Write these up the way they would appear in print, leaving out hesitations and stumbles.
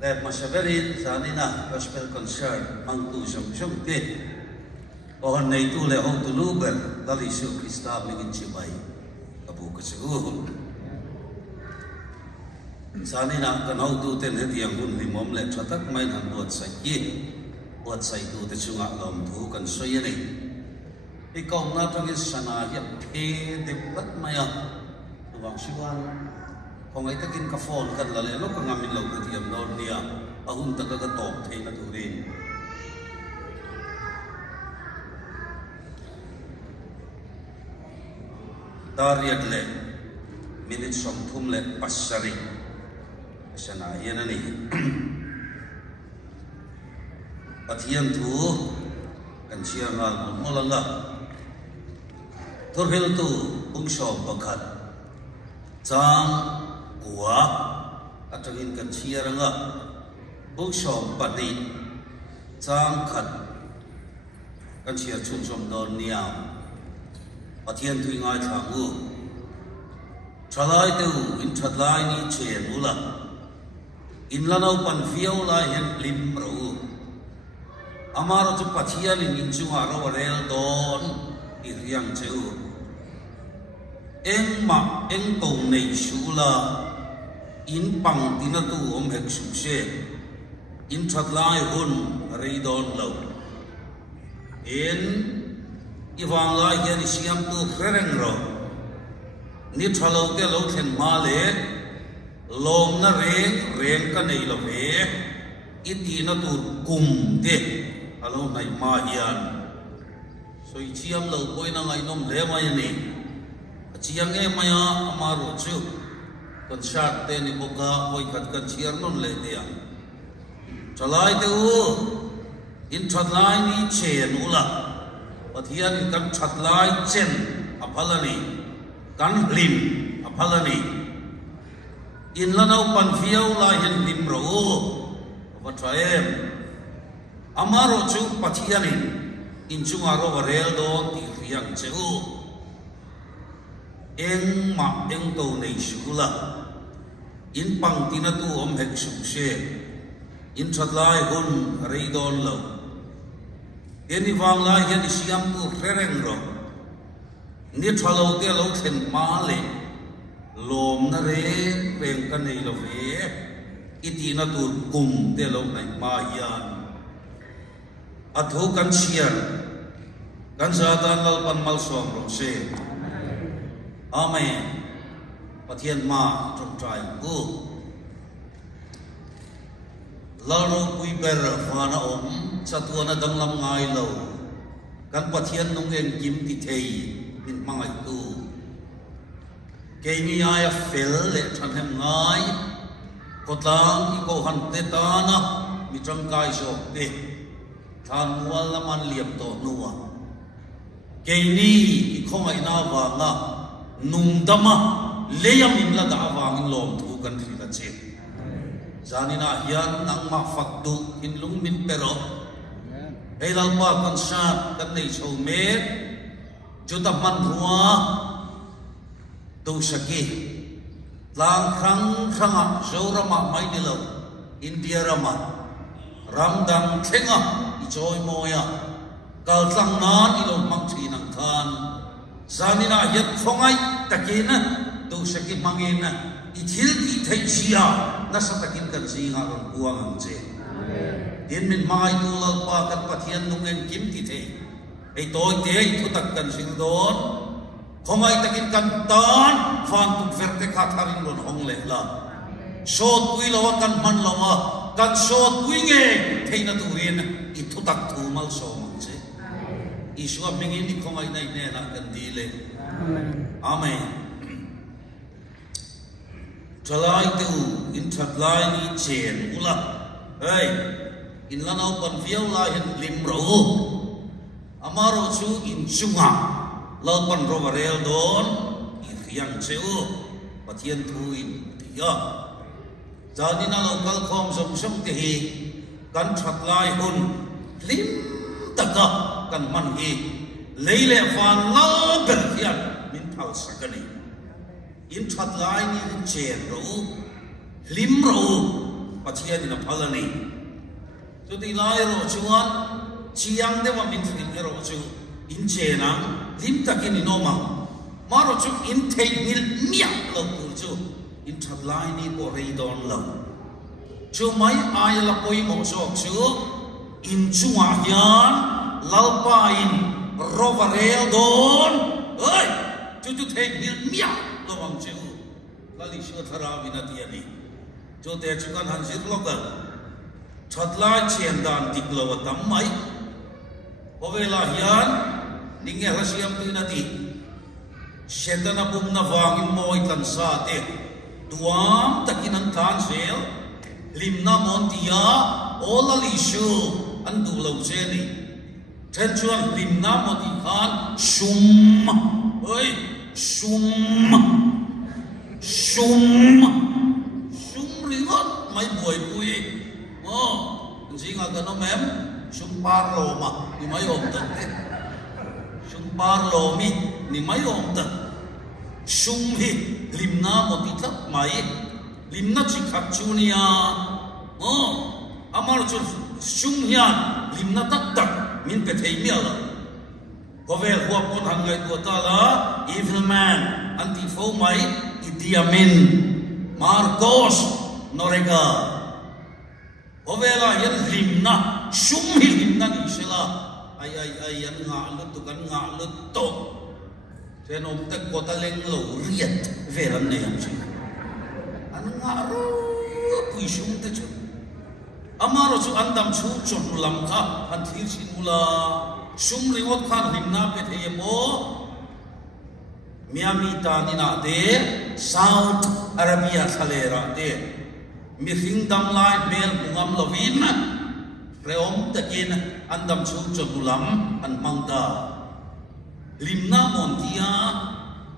Let Mashaverin Zanina Gospel Concert ang tu siyong ti Ohon na ito le hong tuluber dali siyo Krista lingin sibay kabu kasiuhon Zanina kanaw tu ten heti ang hun limom le chatak may nan buat sa tu te sunga lom tu kan soyene ikaw na tangis sanayat debat maya tuwang siwang kung ay takin ka phone kan lalelo kang amin law na tiyam noon niya ahun tagagatok tayo na turin dariyag le minit somtum le pasari sana yan na ni at yan tu kan siya nga mulala turhil tu ungso bakat Zang Gua at ang kan siya nga ungso pati Zang kat kan siya chunsom doon niya at yan tu ngay changu chalay tu in chalay ni chen ula in lanaw panfiyaw layan limro amaro tu patiya lingin chungaro warel doon iriyang cheu Eng ma eng tàu này sú là in bằng tin tu om hek sú xe in thật lai hun rei don lâu in ivang lai hiền siam tu khereng ro ni thalo te lo then ma le lom na reng ka nei lo ve iti na tu kum te alo nai ma hian soi chiam lo poi na ngai nom le mai ni Chiang maya amaro chu concert te ni boga hoi khat kan chiar non le dia chalai te u in thatlai ni chen ula pathian kan thatlai chen aphalani kan lim aphalani in lanau pan fiau la hin lim ro wa traem amaro chu pathian in chungaro rel do ti riang cheu Eng ma eng tàu này sú là in bằng tin tu om hek sú xe in thật lai hun rei don lâu in vang lai hiền siam tu khereng ro ni thalo te lo then ma le lom na re reng ka nei lo ve iti na tu kum te lo nai ma yan athu kan sian kan sa tan lal pan mal som ro se Amen. Pathian ma trong trai ku. Laro kui ber fana om satuana danglam ngai lo. Kan pathian nong en kim ti thei bin mangai tu. Kemi aya fel le than hem ngai. Kotlang iko han te ta na mi trong kai so te. Than wal man liam to nuwa. Keni iko ngai na wa nga. Nung dama leyam imla da awangin lom thu kan rila che zanina hian nang ma fakdu in lung min pero helal pa kan sa kan nei chho me juta man huwa tu saki lang khang zorama mai dilo india rama ramdang thenga ichoi moya kal tlang nan ilon mang thi nang khan Zanina yat khongai takina do sakit mangina ithil ki thai sia na sa takin kan si nga ron buang ang che din min mai tu lal pa kan pathian nungen kim ti the ei toy te thu tak kan sing don khongai takin kan tan fan tu verte kha tharin lon hong le la shot pui lawa kan man lawa kan shot pui nge theina tu rin i thu tak thu mal so Iswa mingin ni komay na inena kandile. Amen. Chalai tu in thatlai ni chen ula. Hey, in lanaw panfiyaw lahin limro. Amaro chu in chunga. Laupan rovarel don iriyang cheu. Patien tu in tiya. Jadi na lokal kom som tehi kan thatlai hun lim taka. Kan man hi leile fan la ber hian min thau sakani in that lai ni chen ro lim ro pathian pathian in a palani to the lairo chuan chiang de wa min thil ero chu in chena lim takin inoma maro chu in thei mil miak lo tu chu in thlai ni ko rei don lo chu mai ai la poi mo sok chu in chunga hian lalpa in rovarel don oi chu thei mil miak lo ang chu lali shu thara vinati ani chu te chu kan han sir lo ka thatla chen dan tiklo tam mai ovela hian ninge hasiam tu nati shetana bum na wangin moi tan sa te tuam takinan than sel limna montia olali shu andu lo cheni then chuan limna moti khan shum oi shum ringot mai boy pui mo jinga ka no mem shum par lo ma ni mai om ta shum par lo mi ni mai om ta shum hi limna moti thap mai limna chi khap chunia mo amar chu shum hian limna tak tak min pe thei mi ala kovel huap kon han ngai tu ta la evil man anti fo mai idiamin Marcos Norega ovela yan limna shum hi limna ni sila ay yan nga lut tu kan nga lut to tenom tek kotaleng lo riet veran ne yan chi an nga ro pui shum te chu amaro chu andam chu chon lam kha an thir sin mula shum riwot khan limna pe the mo Miami tanina de South Arabia salera de mi kingdom life mel bungam lovin reom takin andam chu chogulam an mangda limna montia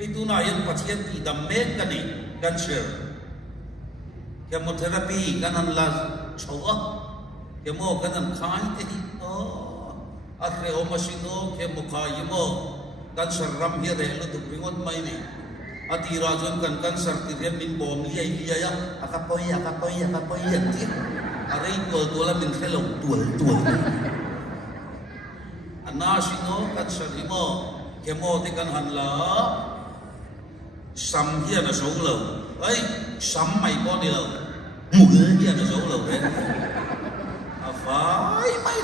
ituna yan pathian ti damme kani cancer chemotherapy kanan la chowa chemo kanan khai te atre o masino chemo khayimo cancer ram hi re lo tu pingot mai ni ati rajon kan cancer ti rem min bom li ai ya akapoi ya ti are to la min khelo tual anna sino cancer hi mo chemo ti kan han la sam hi na so lo ai sam mai ko ni lo mul hi na so lo re afai mai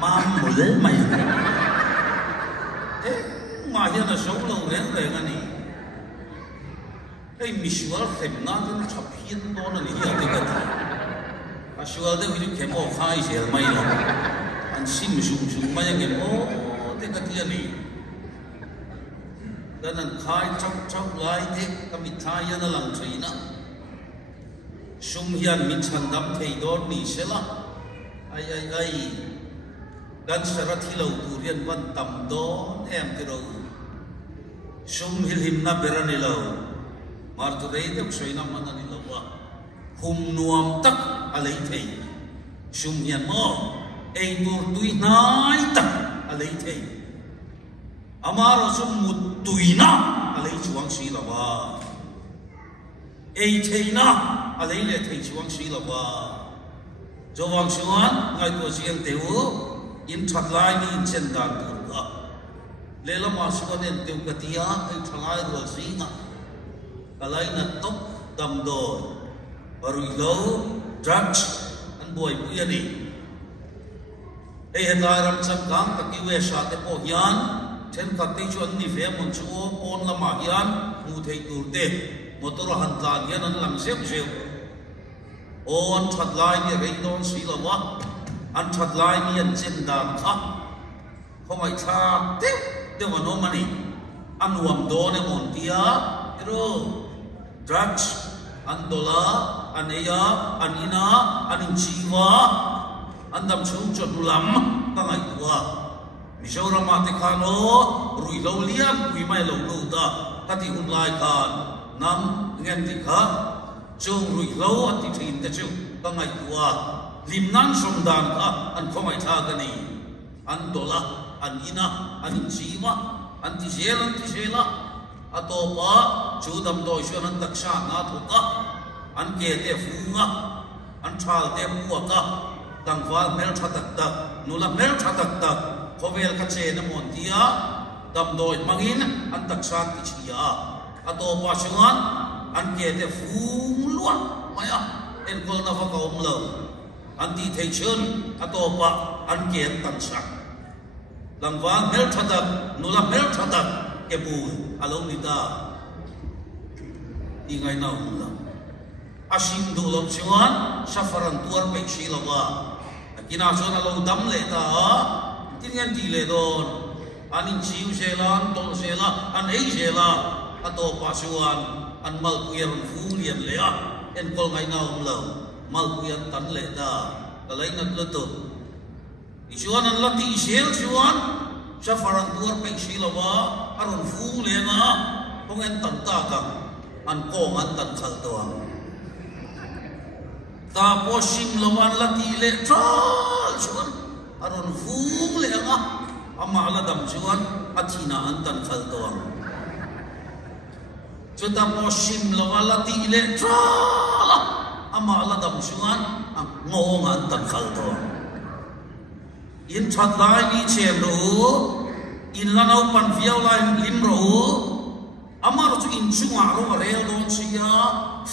mam mul mai mà hiện là sống lâu đến rồi anh ấy cái misual khem na cái chập hiên đó là lý do cái gì à sual đấy cái khem ô khai sẽ mai là anh xin sung mai cái khem ô cái gì này cái này khai trong lại thế cái mình thay nó làm gì nữa sung hiền mình chăn đắm thấy đó mình sẽ là ai gan sara thi lo turian van tam do em ti ro sum him na berani lo mar tu dei de soina manani lo wa hum nuam tak alei thei sum hian mo ei tur tui nai tak alei thei amaro sum mut tuina alei chuang si la wa ei thei na alei le thei chuang si la wa jowang chuan ngai tu siang teu in thatlai ni in chen dan tur ka lela ma suanen teu katia ai thalai ro singa kalai na top dam do barui lo drugs an boy puyani ei hetai ram cham kang taki we sha te po hian then khat te chu an ni ve mon chu on lama hian mu thei tur te motor han tlan hian an lam sep on thatlai ni rei don si lawa an thatlai ni an chen dan kha khomai tha te wa no mani anuam do ne mon tia ero drugs an dola aneya anina anin chiwa andam chung chodulam tangai tua mizoram ate khano rui lo liam pui mai lo lo da kati hunlai kan nam ngen ti kha chung rui lo ati thin te chu tangai tua limnan somdan ka an khomai tha gani an dola an ina an chiwa an ti sela atopa chudam do shu an taksha na thoka an ke te funga an thal te puaka tangwal mel thatak tak nula mel thatak tak khovel ka che na mon tia dam doi mangin an taksan ti chia ato pa sungan an ke te fung luan maya en kol na fa ka omlo an ti thei chun ato pa an ke tan sak langwal mel thatak nula mel thatak ke bu along ni da ingai na umla asim du lom sungan safaran tuar pe shilawa kina chona lo dam le ta tingan ti le don anin chiu sela an tol sela an ei sela ato pasuan an mal puyan fulian le a en kol ngai na umlo mal puyan tan le da kalai nat lo to isuan an lati sel suan safaran tuar pe shilawa aron fu le na pongen tan ta ka an kong an tan khal to ta po sim lawan lati le tral suan aron fung le nga ama la dam suan athina an tan khal to chuta po sim lawan lati le tral ama la dam suan ngong an tan khal to in chat lai ni chem ro in lanau pan viau lai lim ro ama ro chu in chunga ro re don sia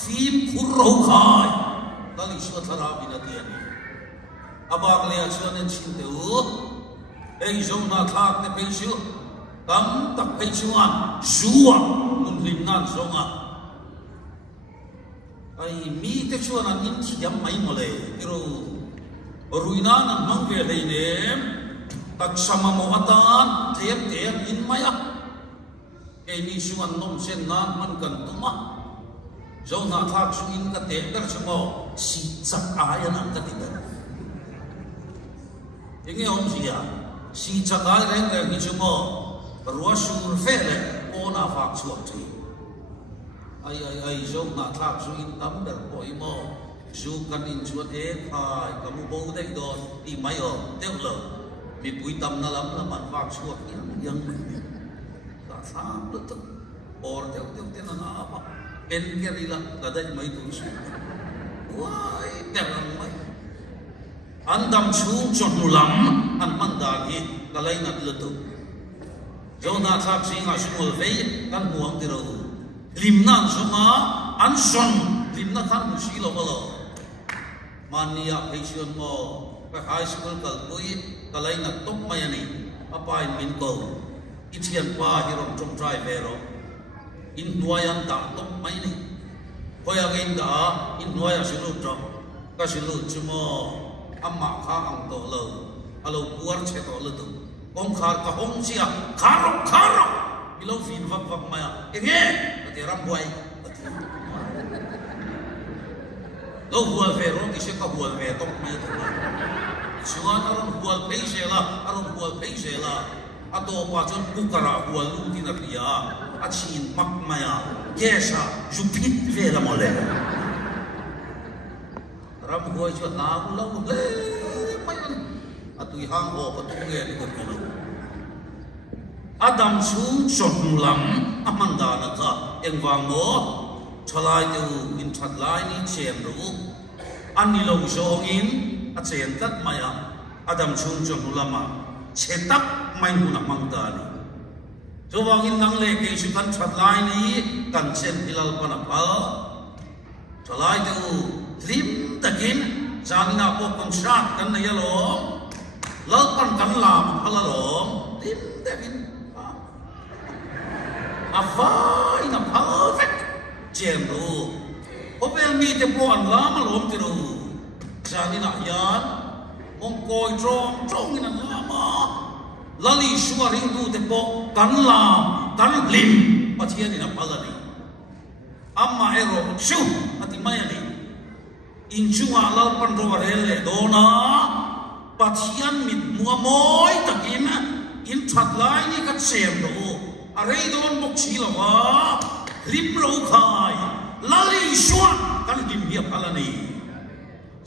phim khur ro khai tali suat thara binatian abak le chuan en chin te u ei zong na thak te pe chu tam tak pe chuan zuwa mun lim nan zonga ai mi te chuan an in thiam mai mole ro ruina nan mang ve le ne tak sama mo atan tem tem in maya ei mi chuan nom sen nan man kan tuma zong na thak su in ka te dar chmo si chak aya nam ka ti dar inge on sia si chak ai reng reng ni chmo ruwa sur fe le ona fak chuak thi ai zong na thak su in tam dar poi mo su kan in chuan e phai ka mu bo dei don ti mai o teu lo mi pui tam na lam la man fak chuak yang ta sa tu tu or teu te na apa pen ke rila kadai mai tu su wai terang mai andam chung chon mulam an manda hi kalai nat lutu jona thak singa smol ve kan muang ti ro limnan songa an son limna than si lo lo mania patient mo ka high school kal pui kalai nat tok mai ani apai min ko ithian pa hirom trong trai vero in nuayan ta tok mai ni hoya gain da in nuaya silu tro ka silu chumo amma kha ang to lo alo puar che to lo tu kong khar ka hong sia kharo bilo fin vak vak maya enge te ram boy lo hual ve ro ki se ka hual ve tok mai to chuan aron hual pe se la ato pa chon pukara hual lu tin a pia achin mak maya kesa jupit ve la mole ram hoi chu na lo le mai an atui hang ho pa tu nge ni ko lo adam chung chon lam amanda na ka engwang mo chalai tu in that lai ni chen ru ani lo zong in a chen tat maya adam chung chon lama chetak mai hu na mangda ni Jawang in nang le ke su kan that lai ni kan chen hilal pa na pa chalai tu lim takin janina po konsat kan na yalo lalpan kan lam halalom lim takin afai na perfect jem ru opel mi te po an lam alom ti ru janina yan mong koi trong in an lama lali suaring tu te po kan lam kan lim pathian in apalani amma ero shu ati mayani inchunga lalpan ro rele dona pathian mit muamoy takin in thatlai ni ka chem ro arei don mok chilawa lim ro khai lali suan kan lim hi apalani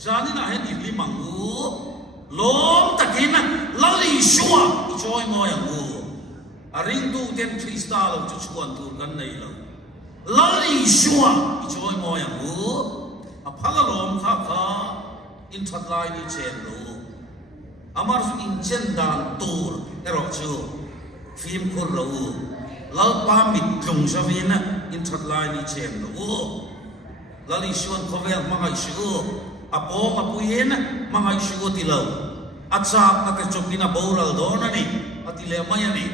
jani na hen in limangu lom takin lali suan joy mo yangu aring tu ten krista lo chu chuan tu kan nei lo lali suan joy mo yangu aphala lom kha in that lai ni chen lo amar su in chen dan tur ero chu phim khur lo lal pa mit tlung savina in that lai ni chen lo lali shuan khovel mangai shu apong apuyen mangai shu ti lo atsa ka chopina boral donani atile mayani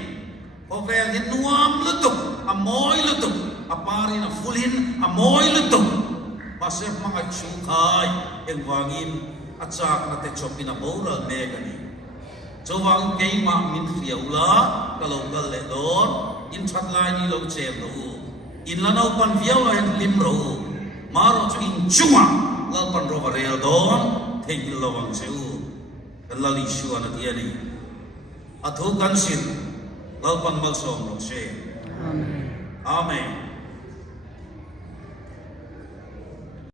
khovel hin nuam lutuk amoy lutuk apari na fulin amoy lutuk masep mangai shu khai engwangin atsa ka te chopina boral megani chowang keima min riaula kalokal le don in thatlai ni lo chen lo in lanau pan viau la lim ro maro chu in chuma lal pan ro varel don thei lawang cheu lali shu an tiani athu kan sin lal pan mal som lo she amen